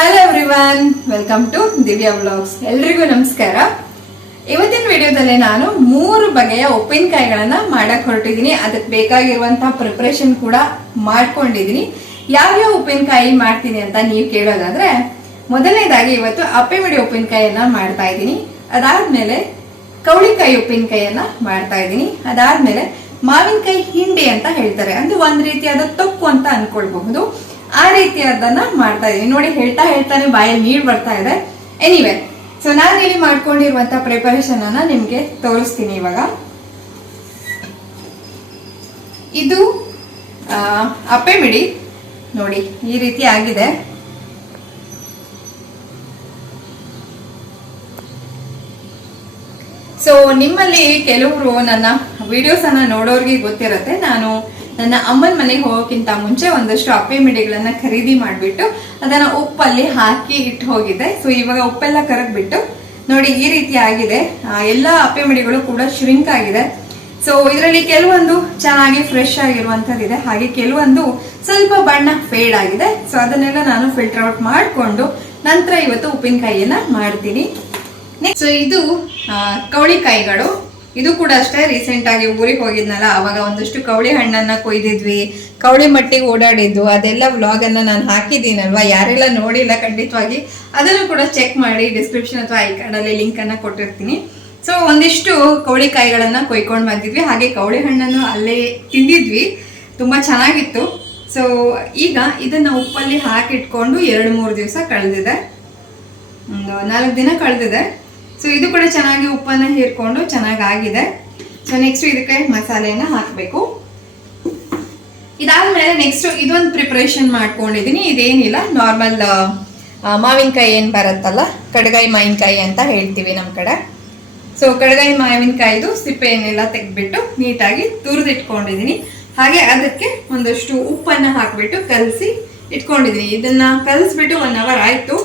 Hello everyone, welcome to Divya vlogs. ಎಲ್ರಿಗೂ ನಮಸ್ಕಾರ. ಇವತ್ತಿನ ವಿಡಿಯೋದಲ್ಲಿ ನಾನು 3 ಬಗೆಯ ಉಪ್ಪಿನಕಾಯಿಗಳನ್ನ ಮಾಡಕ್ ಹೊರಟಿದ್ದೀನಿ. ಅದಕ್ಕೆ ಬೇಕಾಗಿರುವಂತಹ ಪ್ರಿಪರೇಷನ್ ಕೂಡ ಮಾಡ್ಕೊಂಡಿದೀನಿ. ಯಾವ್ಯಾವ ಉಪ್ಪಿನಕಾಯಿ ಮಾಡ್ತೀನಿ ಅಂತ ನೀವು ಕೇಳೋದಾದ್ರೆ, ಮೊದಲನೇದಾಗಿ ಇವತ್ತು ಅಪ್ಪೆಮಿಡಿ ಉಪ್ಪಿನಕಾಯಿಯನ್ನ ಮಾಡ್ತಾ ಇದ್ದೀನಿ. ಅದಾದ್ಮೇಲೆ ಕವಳಿಕಾಯಿ ಉಪ್ಪಿನಕಾಯಿಯನ್ನ ಮಾಡ್ತಾ ಇದ್ದೀನಿ. ಅದಾದ್ಮೇಲೆ ಮಾವಿನಕಾಯಿ ಹಿಂಡಿ ಅಂತ ಹೇಳ್ತಾರೆ, ಅಂದ್ರೆ ಒಂದ್ ರೀತಿಯಾದ ತೊಕ್ಕು ಅಂತ ಅನ್ಕೊಳ್ಬಹುದು. ಆ ರೀತಿಯಾದನ್ನ ಮಾಡ್ತಾ ಇದೀನಿ. ನೋಡಿ, ಹೇಳ್ತಾನೆ ಬಾಯಲ್ಲಿ ನೀರು ಬರ್ತಾ ಇದೆ. ಎನಿವೆ, ಸೊ ನಾನು ಇಲ್ಲಿ ಮಾಡ್ಕೊಂಡಿರುವಂತ ಪ್ರಿಪರೇಷನ್ ಅನ್ನ ನಿಮ್ಗೆ ತೋರಿಸ್ತೀನಿ ಇವಾಗ. ಇದು ಅಪ್ಪೆಮಿಡಿ ನೋಡಿ, ಈ ರೀತಿ ಆಗಿದೆ. ಸೊ ನಿಮ್ಮಲ್ಲಿ ಕೆಲವರು ನನ್ನ ವಿಡಿಯೋಸ್ ಅನ್ನ ನೋಡೋರ್ಗೆ ಗೊತ್ತಿರತ್ತೆ, ನಾನು ನನ್ನ ಅಮ್ಮನ ಮನೆಗೆ ಹೋಗೋಕ್ಕಿಂತ ಮುಂಚೆ ಒಂದಷ್ಟು ಅಪ್ಪೆಮಿಡಿಗಳನ್ನ ಖರೀದಿ ಮಾಡಿಬಿಟ್ಟು ಅದನ್ನ ಉಪ್ಪಲ್ಲಿ ಹಾಕಿ ಇಟ್ಟು ಹೋಗಿದ್ದೆ. ಸೊ ಇವಾಗ ಉಪ್ಪೆಲ್ಲ ಕರಗ್ಬಿಟ್ಟು ನೋಡಿ ಈ ರೀತಿ ಆಗಿದೆ. ಎಲ್ಲ ಅಪ್ಪೆಮಿಡಿಗಳು ಕೂಡ ಶ್ರಿಂಕ್ ಆಗಿದೆ. ಸೊ ಇದರಲ್ಲಿ ಕೆಲವೊಂದು ಚೆನ್ನಾಗಿ ಫ್ರೆಶ್ ಆಗಿರುವಂತದ್ದಿದೆ, ಹಾಗೆ ಕೆಲವೊಂದು ಸ್ವಲ್ಪ ಬಣ್ಣ ಫೇಡ್ ಆಗಿದೆ. ಸೊ ಅದನ್ನೆಲ್ಲ ನಾನು ಫಿಲ್ಟರ್ ಔಟ್ ಮಾಡಿಕೊಂಡು ನಂತರ ಇವತ್ತು ಉಪ್ಪಿನಕಾಯಿಯನ್ನ ಮಾಡ್ತೀನಿ. ಸೊ ಇದು ಕವಳಿಕಾಯಿಗಳು. ಇದು ಕೂಡ ಅಷ್ಟೇ, ರೀಸೆಂಟ್ ಆಗಿ ಊರಿಗೆ ಹೋಗಿದ್ನಲ್ಲ, ಅವಾಗ ಒಂದಷ್ಟು ಕವಳಿ ಹಣ್ಣನ್ನ ಕೊಯ್ದಿದ್ವಿ, ಕವಳಿ ಮಟ್ಟಿಗೆ ಓಡಾಡಿದ್ವು, ಅದೆಲ್ಲ ವ್ಲಾಗ್ ಅನ್ನ ನಾನು ಹಾಕಿದ್ದೀನಲ್ವಾ. ಯಾರೆಲ್ಲ ನೋಡಿಲ್ಲ ಖಂಡಿತವಾಗಿ ಅದನ್ನು ಕೂಡ ಚೆಕ್ ಮಾಡಿ, ಡಿಸ್ಕ್ರಿಪ್ಷನ್ ಅಥವಾ ಐ ಕಾರ್ಡ್ ಅಲ್ಲಿ ಲಿಂಕ್ ಅನ್ನ ಕೊಟ್ಟಿರ್ತೀನಿ. ಸೊ ಒಂದಿಷ್ಟು ಕವಳಿಕಾಯಿಗಳನ್ನ ಕೊಯ್ಕೊಂಡು ಬಂದಿದ್ವಿ, ಹಾಗೆ ಕವಳಿ ಹಣ್ಣನ್ನು ಅಲ್ಲೇ ತಿಂದಿದ್ವಿ, ತುಂಬಾ ಚೆನ್ನಾಗಿತ್ತು. ಸೊ ಈಗ ಇದನ್ನ ಉಪ್ಪಲ್ಲಿ ಹಾಕಿಟ್ಕೊಂಡು 2-3 ದಿವಸ ಕಳೆದಿದೆ, 4 ದಿನ ಕಳೆದಿದೆ. ಸೊ ಇದು ಕೂಡ ಚೆನ್ನಾಗಿ ಉಪ್ಪನ್ನ ಹೀರ್ಕೊಂಡು ಚೆನ್ನಾಗಿದೆ. ಸೊ ನೆಕ್ಸ್ಟ್ ಇದಕ್ಕೆ ಮಸಾಲೆಯನ್ನ ಹಾಕಬೇಕು. ಇದಾದ್ಮೇಲೆ ನೆಕ್ಸ್ಟ್ ಇದೊಂದು ಪ್ರಿಪರೇಷನ್ ಮಾಡ್ಕೊಂಡಿದೀನಿ. ಇದೇನಿಲ್ಲ, ನಾರ್ಮಲ್ ಮಾವಿನಕಾಯಿ ಏನ್ ಬರುತ್ತಲ್ಲ, ಕಡಗಾಯಿ ಮಾವಿನಕಾಯಿ ಅಂತ ಹೇಳ್ತೀವಿ ನಮ್ ಕಡೆ. ಸೊ ಕಡಗಾಯಿ ಮಾವಿನಕಾಯಿದು ಸಿಪ್ಪೆಯನ್ನೆಲ್ಲ ತೆಗೆದ್ಬಿಟ್ಟು ನೀಟಾಗಿ ತುರಿದಿಟ್ಕೊಂಡಿದೀನಿ. ಹಾಗೆ ಅದಕ್ಕೆ ಒಂದಷ್ಟು ಉಪ್ಪನ್ನ ಹಾಕ್ಬಿಟ್ಟು ಕಲಸಿ ಇಟ್ಕೊಂಡಿದೀನಿ. ಇದನ್ನ ಕಲಸ್ಬಿಟ್ಟು 1 ಅವರ್ ಆಯ್ತು.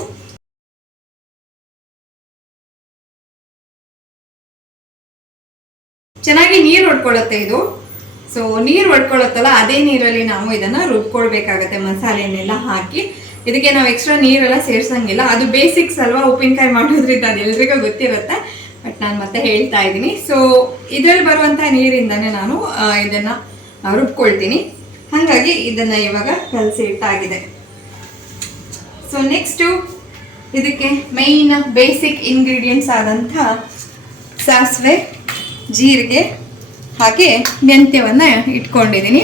ಚೆನ್ನಾಗಿ ನೀರು ಹೊಡ್ಕೊಳ್ಳುತ್ತೆ ಇದು. ಸೊ ನೀರು ಹೊಡ್ಕೊಳ್ಳುತ್ತಲ್ಲ, ಅದೇ ನೀರಲ್ಲಿ ನಾವು ಇದನ್ನ ರುಬ್ಕೊಳ್ಬೇಕಾಗತ್ತೆ ಮಸಾಲೆಯನ್ನೆಲ್ಲ ಹಾಕಿ. ಇದಕ್ಕೆ ನಾವು ಎಕ್ಸ್ಟ್ರಾ ನೀರೆಲ್ಲ ಸೇರ್ಸಂಗಿಲ್ಲ, ಅದು ಬೇಸಿಕ್ಸ್ ಅಲ್ವಾ, ಉಪ್ಪಿನಕಾಯಿ ಮಾಡೋದ್ರಿಂದ ಅದು ಎಲ್ರಿಗೂ ಗೊತ್ತಿರುತ್ತೆ. ಬಟ್ ನಾನು ಮತ್ತೆ ಹೇಳ್ತಾ ಇದ್ದೀನಿ. ಸೊ ಇದರಲ್ಲಿ ಬರುವಂತಹ ನೀರಿಂದಾನೇ ನಾನು ಇದನ್ನ ರುಬ್ಕೊಳ್ತೀನಿ. ಹಾಗಾಗಿ ಇದನ್ನ ಇವಾಗ ಕಲಸಿ ಇಟ್ಟಾಗಿದೆ. ಸೊ ನೆಕ್ಸ್ಟ್ ಇದಕ್ಕೆ ಮೈನ್ ಬೇಸಿಕ್ ಇಂಗ್ರೀಡಿಯೆಂಟ್ಸ್ ಆದಂಥ ಸಾಸಿವೆ, ಜೀರಿಗೆ ಹಾಗೆ ಮೆಂತ್ಯವನ್ನ ಇಟ್ಕೊಂಡಿದ್ದೀನಿ.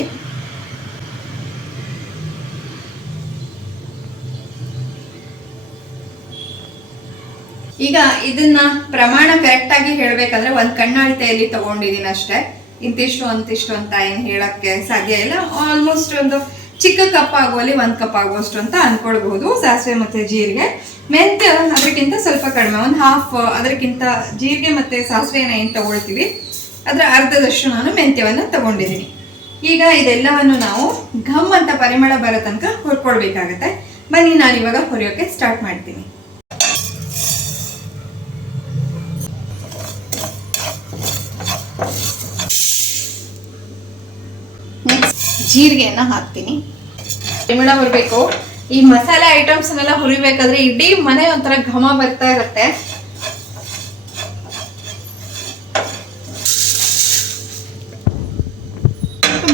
ಈಗ ಇದನ್ನ ಪ್ರಮಾಣ ಕರೆಕ್ಟ್ ಆಗಿ ಹೇಳ್ಬೇಕಂದ್ರೆ 1 ಕಣ್ಣಾಳ್ತೆಯಲ್ಲಿ ತಗೊಂಡಿದ್ದೀನಿ ಅಷ್ಟೇ. ಇಂತಿಷ್ಟು ಅಂತಿಷ್ಟು ಅಂತ ಏನ್ ಹೇಳಕ್ಕೆ ಸಾಧ್ಯ ಇಲ್ಲ. ಆಲ್ಮೋಸ್ಟ್ ಒಂದು ಚಿಕ್ಕ ಕಪ್ ಆಗುವಲ್ಲಿ 1 ಕಪ್ ಆಗುವಷ್ಟು ಅಂತ ಅನ್ಕೊಳ್ಬಹುದು. ಸಾಸಿವೆ ಮತ್ತೆ ಜೀರಿಗೆ, ಮೆಂತ್ಯ ಅದಕ್ಕಿಂತ ಸ್ವಲ್ಪ ಕಡಿಮೆ, 1/2 ಅದಕ್ಕಿಂತ ಜೀರಿಗೆ ಮತ್ತೆ ಸಾಸಿವೆನ ಏನ್ ತಗೊಳ್ತೀವಿ ಅದ್ರ ಅರ್ಧದಷ್ಟು ನಾನು ಮೆಂತ್ಯವನ್ನ ತಗೊಂಡಿದ್ದೀನಿ. ಈಗ ಇದೆಲ್ಲವನ್ನು ನಾವು ಘಮ್ ಅಂತ ಪರಿಮಳ ಬರೋ ತನಕ ಹುರ್ಕೊಳ್ಬೇಕಾಗತ್ತೆ. ಬನ್ನಿ, ನಾನು ಇವಾಗ ಹುರಿಯೋಕೆ ಸ್ಟಾರ್ಟ್ ಮಾಡ್ತೀನಿ. ಜೀರಿಗೆಯನ್ನ ಹಾಕ್ತೀನಿ. ಪರಿಮಳ ಬರಬೇಕು. ಈ ಮಸಾಲೆ ಐಟಮ್ಸ್ ನೆಲ್ಲ ಹುರಿಬೇಕಾದ್ರೆ ಇಡೀ ಮನೆ ಒಂಥರ ಘಮ ಬರ್ತಾ ಇರುತ್ತೆ.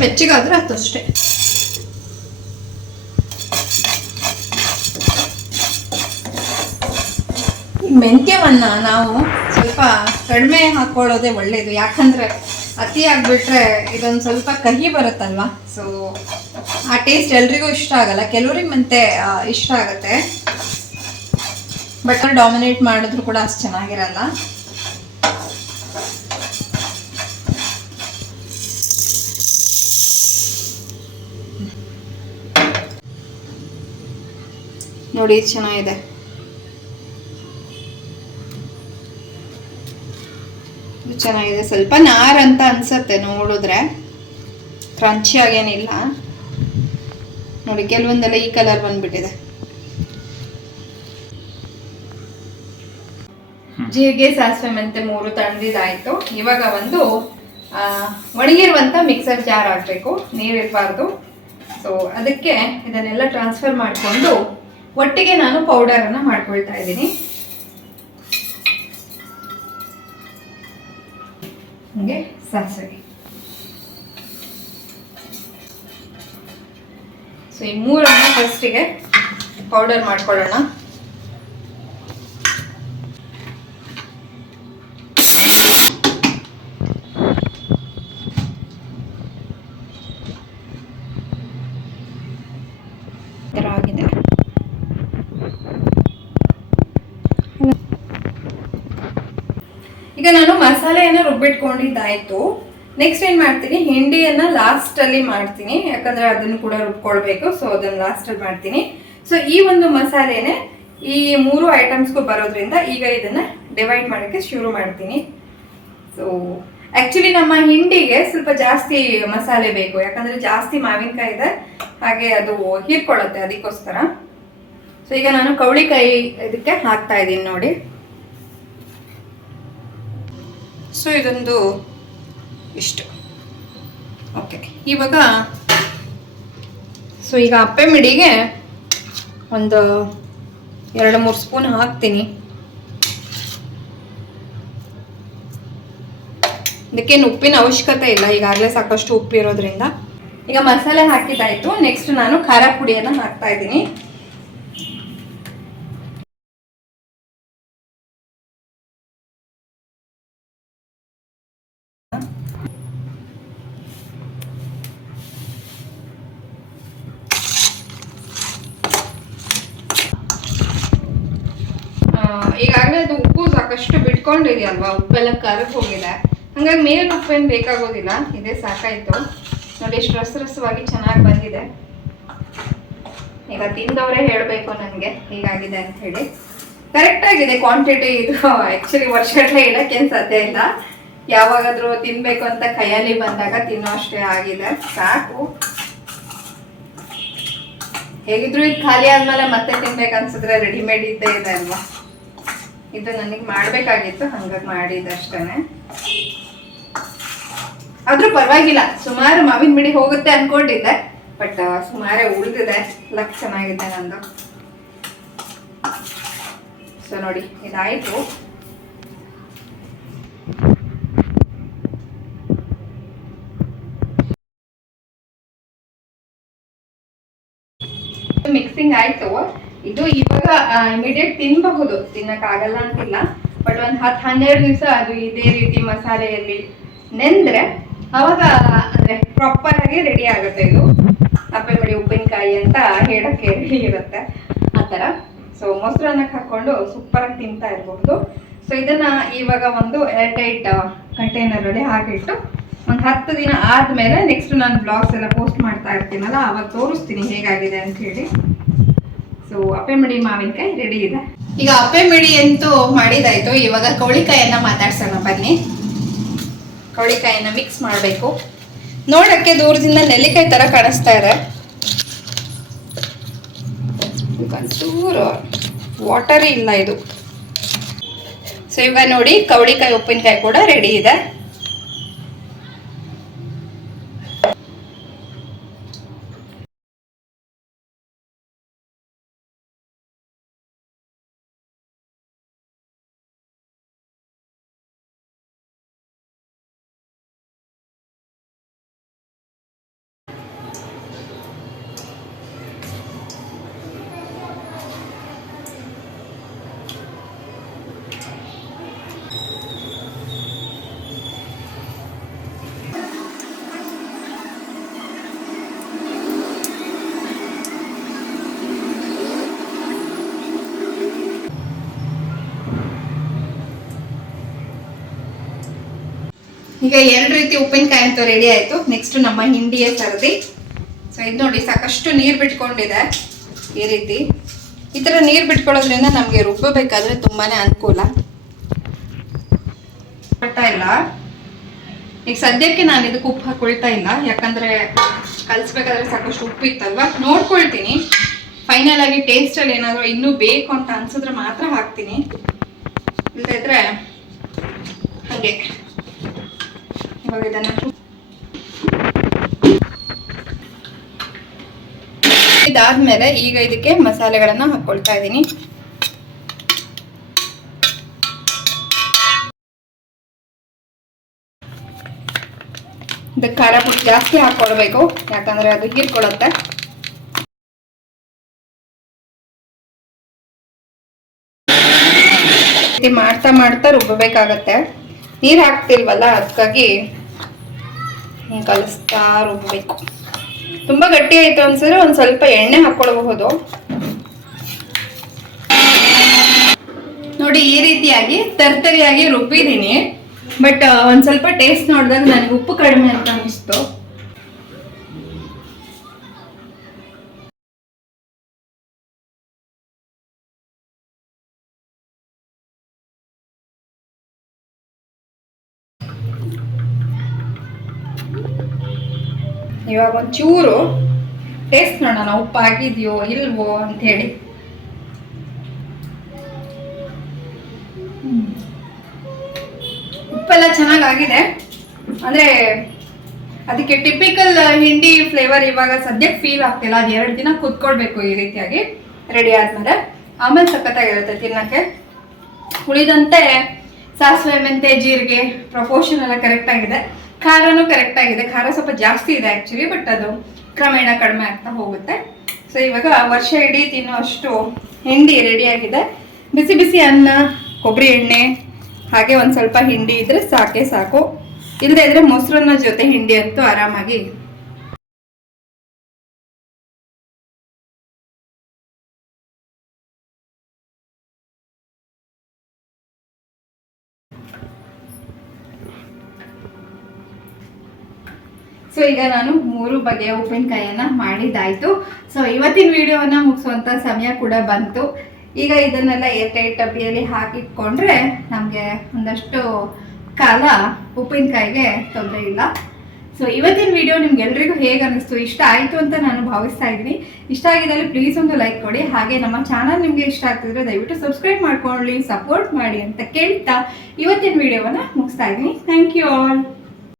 ಬೆಚ್ಚಗಾದ್ರೆ ಅಷ್ಟೇ. ಮೆಂತ್ಯವನ್ನ ನಾವು ಸ್ವಲ್ಪ ಕಡಿಮೆ ಹಾಕೊಳ್ಳೋದೇ ಒಳ್ಳೇದು, ಯಾಕಂದ್ರೆ ಅತಿ ಆಗ್ಬಿಟ್ರೆ ಇದೊಂದು ಸ್ವಲ್ಪ ಕಹಿ ಬರುತ್ತಲ್ವಾ. ಸೊ ಆ ಟೇಸ್ಟ್ ಎಲ್ರಿಗೂ ಇಷ್ಟ ಆಗಲ್ಲ, ಕೆಲವ್ರಿಗೆ ಮೆಂತೆ ಇಷ್ಟ ಆಗತ್ತೆ, ಬಟ್ ಡಾಮಿನೇಟ್ ಮಾಡಿದ್ರು ಕೂಡ ಅಷ್ಟು ಚೆನ್ನಾಗಿರಲ್ಲ. ನೋಡಿ, ಇದು ಚೆನ್ನಾಗಿದೆ. ಚೆನ್ನಾಗಿದೆ. ಸ್ವಲ್ಪ ನಾರ್ ಅಂತ ಅನ್ಸತ್ತೆ ನೋಡಿದ್ರೆ, ಕ್ರಂಚಿ ಆಗೇನಿಲ್ಲ. ನೋಡಿ, ಕೆಲವೊಂದೆಲ್ಲ ಈ ಕಲರ್ ಬಂದ್ಬಿಟ್ಟಿದೆ. ಜೀರಿಗೆ, ಸಾಸಿವೆ, ಮೆಂತೆ 3 ತಣ್ಣದಿದಾಯ್ತು. ಇವಾಗ ಒಂದು ಒಣಗಿರುವಂತ ಮಿಕ್ಸರ್ ಜಾರ್ ಹಾಕ್ಬೇಕು, ನೀರಿರಬಾರ್ದು. ಸೊ ಅದಕ್ಕೆ ಇದನ್ನೆಲ್ಲ ಟ್ರಾನ್ಸ್ಫರ್ ಮಾಡಿಕೊಂಡು ಒಟ್ಟಿಗೆ ನಾನು ಪೌಡರ್ ಅನ್ನ ಮಾಡ್ಕೊಳ್ತಾ ಇದ್ದೀನಿ. ಹಂಗೆ ಸಾಸಿವೆ. ಸೊ ಈ ಮೂರನ್ನ ಫಸ್ಟಿಗೆ ಪೌಡರ್ ಮಾಡ್ಕೊಳ್ಳೋಣ. ಆಗಿದೆ. ಈಗ ನಾನು ಮಸಾಲೆಯನ್ನ ರುಬ್ಬಿಟ್ಕೊಂಡಿದ್ದಾಯ್ತು. ನೆಕ್ಸ್ಟ್ ಏನ್ ಮಾಡ್ತೀನಿ, ಹಿಂಡಿಯನ್ನ ಲಾಸ್ಟ್ ಅಲ್ಲಿ ಮಾಡ್ತೀನಿ, ಯಾಕಂದ್ರೆ ಅದನ್ನು ಕೂಡ ರುಬ್ಕೊಳ್ಬೇಕು. ಸೊ ಅದನ್ನ ಲಾಸ್ಟ್ ಅಲ್ಲಿ ಮಾಡ್ತೀನಿ. ಸೊ ಈ ಒಂದು ಮಸಾಲೆನೆ ಈ 3 ಐಟಮ್ಸ್ಗೂ ಬರೋದ್ರಿಂದ ಈಗ ಇದನ್ನ ಡಿವೈಡ್ ಮಾಡಕ್ಕೆ ಶುರು ಮಾಡ್ತೀನಿ. ಸೊ ಆಕ್ಚುಲಿ ನಮ್ಮ ಹಿಂಡಿಗೆ ಸ್ವಲ್ಪ ಜಾಸ್ತಿ ಮಸಾಲೆ ಬೇಕು, ಯಾಕಂದ್ರೆ ಜಾಸ್ತಿ ಮಾವಿನಕಾಯಿ ಇದೆ, ಹಾಗೆ ಅದು ಹೀರ್ಕೊಳ್ಳುತ್ತೆ, ಅದಕ್ಕೋಸ್ಕರ. ಸೊ ಈಗ ನಾನು ಕವಳಿಕಾಯಿ ಇದಕ್ಕೆ ಹಾಕ್ತಾ ಇದ್ದೀನಿ ನೋಡಿ. ಸೊ ಇದೊಂದು ಇಷ್ಟು ಓಕೆ. ಇವಾಗ ಸೊ ಈಗ ಅಪ್ಪೆ ಮಿಡಿಗೆ ಒಂದು 2-3 ಸ್ಪೂನ್ ಹಾಕ್ತೀನಿ. ಇದಕ್ಕೇನು ಉಪ್ಪಿನ ಅವಶ್ಯಕತೆ ಇಲ್ಲ, ಈಗಾಗಲೇ ಸಾಕಷ್ಟು ಉಪ್ಪು ಇರೋದ್ರಿಂದ. ಈಗ ಮಸಾಲೆ ಹಾಕಿದ್ದಾಯ್ತು. ನೆಕ್ಸ್ಟ್ ನಾನು ಖಾರ ಪುಡಿಯನ್ನು ಹಾಕ್ತಾ ಇದ್ದೀನಿ. ಈಗಾಗಲೇ ಅದು ಉಪ್ಪು ಸಾಕಷ್ಟು ಬಿಟ್ಕೊಂಡಿದೆಯಲ್ವಾ, ಉಪ್ಪೆಲ್ಲ ಕರಗಿ ಹೋಗಿದೆ, ಹಂಗಾಗಿ ಮೇಲೆ ಉಪ್ಪೇನು ಬೇಕಾಗೋದಿಲ್ಲ. ಇದೇ ಸಾಕಾಯ್ತು ನೋಡಿ, ಎಷ್ಟು ರಸರಸವಾಗಿ ಚೆನ್ನಾಗಿ ಬಂದಿದೆ. ಈಗ ತಿಂದವರೇ ಹೇಳಬೇಕು ನನಗೆ ಹೀಗಾಗಿದೆ ಅಂತ ಹೇಳಿ. ಕರೆಕ್ಟ್ ಆಗಿದೆ ಕ್ವಾಂಟಿಟಿ. ಇದು ಆಕ್ಚುಲಿ ವರ್ಷಗಟ್ಟಲೆ ಇಡಕ್ಕೇನು ಸಾಧ್ಯ ಇಲ್ಲ, ಯಾವಾಗಾದ್ರೂ ತಿನ್ಬೇಕು ಅಂತ ಕೈಯಲ್ಲಿ ಬಂದಾಗ ತಿನ್ನೋ ಅಷ್ಟೇ ಆಗಿದೆ, ಸಾಕು. ಹೇಗಿದ್ರು ಇದು ಖಾಲಿ ಆದ್ಮೇಲೆ ಮತ್ತೆ ತಿನ್ಬೇಕನ್ಸಿದ್ರೆ ರೆಡಿಮೇಡ್ ಇದ್ದೇ ಇದೆ ಅಲ್ವಾ. ಇದು ನನಗೆ ಮಾಡ್ಬೇಕಾಗಿತ್ತು, ಹಂಗಾಗಿ ಮಾಡಿದಷ್ಟೇನೆ. ಆದ್ರೂ ಪರವಾಗಿಲ್ಲ, ಸುಮಾರು ಮಾವಿನ ಮಿಡಿ ಹೋಗುತ್ತೆ ಅನ್ಕೊಂಡಿದ್ದೆ, ಬಟ್ ಸುಮಾರೇ ಉಳಿದಿದೆ. ಲಕ್ ಚೆನ್ನಾಗಿದೆ ನಂದು. ಸೊ ನೋಡಿ, ಇದಾಯ್ತು. ಮಿಕ್ಸಿಂಗ್ ಆಯ್ತು. ಇದು ಇವಾಗ ಇಮಿಡಿಯೇಟ್ ತಿನ್ಬಹುದು, ತಿನ್ನಕ್ಕಾಗಲ್ಲ ಅಂತಿಲ್ಲ, ಬಟ್ ಒಂದು 10-12 ದಿವಸ ಅದು ಇದೇ ರೀತಿ ಮಸಾಲೆಯಲ್ಲಿ ನೆಂದ್ರೆ ಅವಾಗ ಅಂದ್ರೆ ಪ್ರಾಪರ್ ಆಗಿ ರೆಡಿ ಆಗುತ್ತೆ. ಇದು ಅಪ್ಪೆ ಮಿಡಿ ಉಪ್ಪಿನಕಾಯಿ ಅಂತ ಹೇಳಕ್ಕೆ ರೆಡಿ ಇರುತ್ತೆ ಆ ಥರ. ಸೊ ಮೊಸರನ್ನಕ್ಕೆ ಹಾಕೊಂಡು ಸೂಪರ್ ಆಗಿ ತಿಂತಾ ಇರಬಹುದು. ಸೊ ಇದನ್ನ ಇವಾಗ ಒಂದು ಏರ್ಟೈಟ್ ಕಂಟೈನರ್ ಅಲ್ಲಿ ಹಾಕಿಟ್ಟು ಒಂದು 10 ದಿನ ಆದ್ಮೇಲೆ ನೆಕ್ಸ್ಟ್ ನಾನು ಬ್ಲಾಗ್ಸ್ ಎಲ್ಲ ಪೋಸ್ಟ್ ಮಾಡ್ತಾ ಇರ್ತೀನಲ್ಲ, ಅವಾಗ ತೋರಿಸ್ತೀನಿ ಹೇಗಾಗಿದೆ ಅಂತ ಹೇಳಿ. ಸೊ ಅಪ್ಪೆ ಮಿಡಿ ಮಾವಿನಕಾಯಿ ರೆಡಿ ಇದೆ. ಈಗ ಅಪ್ಪೆ ಮಿಡಿ ಅಂತೂ ಮಾಡಿದಾಯ್ತು. ಇವಾಗ ಕವಳಿಕಾಯನ್ನ ಮಾತಾಡ್ಸೋಣ ಬನ್ನಿ. ಕವಳಿಕಾಯನ್ನ ಮಿಕ್ಸ್ ಮಾಡಬೇಕು. ನೋಡಕ್ಕೆ ದೂರದಿಂದ ನೆಲ್ಲಿಕಾಯಿ ತರ ಕಾಣಿಸ್ತಾ ಇದೆ, ಒಂಚೂರು ವಾಟರಿ ಇಲ್ಲ ಇದು. ಸೊ ಇವಾಗ ನೋಡಿ, ಕವಳಿಕಾಯಿ ಉಪ್ಪಿನಕಾಯಿ ಕೂಡ ರೆಡಿ ಇದೆ. ಈಗ 2 ರೀತಿ ಉಪ್ಪಿನಕಾಯಿ ಅಂತೂ ರೆಡಿ ಆಯ್ತು. ನೆಕ್ಸ್ಟ್ ನಮ್ಮ ಹಿಂಡಿಯ ಸರದಿ. ಸೊ ಇದು ನೋಡಿ, ಸಾಕಷ್ಟು ನೀರು ಬಿಟ್ಕೊಂಡಿದೆ. ಈ ತರ ನೀರು ಬಿಟ್ಕೊಳ್ಳೋದ್ರಿಂದ ನಮಗೆ ರುಬ್ಬಬೇಕಾದ್ರೆ ತುಂಬಾನೇ ಅನುಕೂಲ. ಬರ್ತಾ ಇಲ್ಲ ಈಗ ಸದ್ಯಕ್ಕೆ ನಾನು ಇದಕ್ಕೆ ಉಪ್ಪು ಹಾಕೊಳ್ತಾ ಇಲ್ಲ, ಯಾಕಂದ್ರೆ ಕಲಿಸ್ಬೇಕಾದ್ರೆ ಸಾಕಷ್ಟು ಉಪ್ಪು ಇತ್ತಲ್ವಾ. ನೋಡ್ಕೊಳ್ತೀನಿ, ಫೈನಲ್ ಆಗಿ ಟೇಸ್ಟ್ ಅಲ್ಲಿ ಏನಾದ್ರು ಇನ್ನೂ ಬೇಕು ಅಂತ ಅನ್ಸಿದ್ರೆ ಮಾತ್ರ ಹಾಕ್ತೀನಿ, ಇಲ್ಲದಿದ್ರೆ ಹಾಗೆ. ಇವಾಗ ಇದನ್ನ ಇದಾದ್ಮೇಲೆ ಈಗ ಇದಕ್ಕೆ ಮಸಾಲೆಗಳನ್ನ ಹಾಕೊಳ್ತಾ ಇದ್ದೀನಿ. ಇದಕ್ಕೆ ಖಾರ ಪುಡಿ ಜಾಸ್ತಿ ಹಾಕೊಳ್ಬೇಕು, ಯಾಕಂದ್ರೆ ಅದು ಹೀರ್ಕೊಳ್ಳುತ್ತೆ. ಮಾಡ್ತಾ ಮಾಡ್ತಾ ರುಬ್ಬಬೇಕಾಗತ್ತೆ. ನೀರ್ ಹಾಕ್ತಿಲ್ವಲ್ಲ, ಅದಕ್ಕಾಗಿ ಕಲಿಸ್ತಾ ರುಬ್ಬಬೇಕು. ತುಂಬಾ ಗಟ್ಟಿ ಆಯ್ತು ಅನ್ಸಿದ್ರೆ ಒಂದ್ ಸ್ವಲ್ಪ ಎಣ್ಣೆ ಹಾಕೊಳ್ಬಹುದು. ನೋಡಿ, ಈ ರೀತಿಯಾಗಿ ತರ್ತರಿಯಾಗಿ ರುಬ್ಬಿದೀನಿ. ಬಟ್ ಒಂದ್ ಸ್ವಲ್ಪ ಟೇಸ್ಟ್ ನೋಡಿದಾಗ ನನಗೆ ಉಪ್ಪು ಕಡಿಮೆ ಅಂತ ಅನಿಸ್ತು. ಇವಾಗ ಒಂಚೂರು ಟೇಸ್ಟ್ ನೋಡೋಣ, ಉಪ್ಪು ಆಗಿದೆಯೋ ಇಲ್ವೋ ಅಂತ ಹೇಳಿ. ಉಪ್ಪೆಲ್ಲ ಚೆನ್ನಾಗಾಗಿದೆ. ಅಂದ್ರೆ ಅದಕ್ಕೆ ಟಿಪಿಕಲ್ ಹಿಂಡಿ ಫ್ಲೇವರ್ ಇವಾಗ ಸದ್ಯಕ್ಕೆ ಫೀಲ್ ಆಗ್ತಿಲ್ಲ. ಅದು 2 ದಿನ ಕುತ್ಕೊಳ್ಬೇಕು ಈ ರೀತಿಯಾಗಿ. ರೆಡಿ ಆದ್ಮೇಲೆ ಆಮೇಲೆ ಸಖತ್ತಾಗಿರುತ್ತೆ ತಿನ್ನಕ್ಕೆ. ಉಳಿದಂತೆ ಸಾಸಿವೆ, ಮೆಂತೆ, ಜೀರಿಗೆ ಪ್ರಪೋರ್ಷನ್ ಎಲ್ಲ ಕರೆಕ್ಟ್ ಆಗಿದೆ. ಖಾರನೂ ಕರೆಕ್ಟ್ ಆಗಿದೆ. ಖಾರ ಸ್ವಲ್ಪ ಜಾಸ್ತಿ ಇದೆ ಆಕ್ಚುಲಿ, ಬಟ್ ಅದು ಕ್ರಮೇಣ ಕಡಿಮೆ ಆಗ್ತಾ ಹೋಗುತ್ತೆ. ಸೊ ಇವಾಗ ವರ್ಷ ಇಡೀ ತಿನ್ನುವಷ್ಟು ಹಿಂಡಿ ರೆಡಿ ಆಗಿದೆ. ಬಿಸಿ ಬಿಸಿ ಅನ್ನ, ಕೊಬ್ಬರಿ ಎಣ್ಣೆ, ಹಾಗೆ ಒಂದ್ ಸ್ವಲ್ಪ ಹಿಂಡಿ ಇದ್ರೆ ಸಾಕೆ ಸಾಕು. ಇಲ್ಲದೆ ಇದ್ರೆ ಮೊಸರನ್ನ ಜೊತೆ ಹಿಂಡಿ ಅಂತೂ ಆರಾಮಾಗಿ. ಸೊ ಈಗ ನಾನು 3 ಬಗೆಯ ಉಪ್ಪಿನಕಾಯಿಯನ್ನ ಮಾಡಿದ್ದಾಯ್ತು. ಸೊ ಇವತ್ತಿನ ವಿಡಿಯೋವನ್ನ ಮುಗಿಸುವಂತ ಸಮಯ ಕೂಡ ಬಂತು. ಈಗ ಇದನ್ನೆಲ್ಲ ಏರ್ಟೈಟ್ ಡಬ್ಬಿಯಲ್ಲಿ ಹಾಕಿಟ್ಕೊಂಡ್ರೆ ನಮಗೆ ಒಂದಷ್ಟು ಕಾಲ ಉಪ್ಪಿನಕಾಯಿಗೆ ತೊಂದರೆ ಇಲ್ಲ. ಸೊ ಇವತ್ತಿನ ವಿಡಿಯೋ ನಿಮ್ಗೆಲ್ರಿಗೂ ಹೇಗೆ ಅನಿಸ್ತು, ಇಷ್ಟ ಆಯಿತು ಅಂತ ನಾನು ಭಾವಿಸ್ತಾ ಇದ್ದೀನಿ. ಇಷ್ಟ ಆಗಿದ್ದಲ್ಲಿ ಪ್ಲೀಸ್ ಒಂದು ಲೈಕ್ ಕೊಡಿ. ಹಾಗೆ ನಮ್ಮ ಚಾನಲ್ ನಿಮಗೆ ಇಷ್ಟ ಆಗ್ತಿದ್ರೆ ದಯವಿಟ್ಟು ಸಬ್ಸ್ಕ್ರೈಬ್ ಮಾಡ್ಕೊಳ್ಳಿ, ಸಪೋರ್ಟ್ ಮಾಡಿ ಅಂತ ಕೇಳ್ತಾ ಇವತ್ತಿನ ವಿಡಿಯೋವನ್ನ ಮುಗಿಸ್ತಾ ಇದ್ದೀನಿ. Thank you all.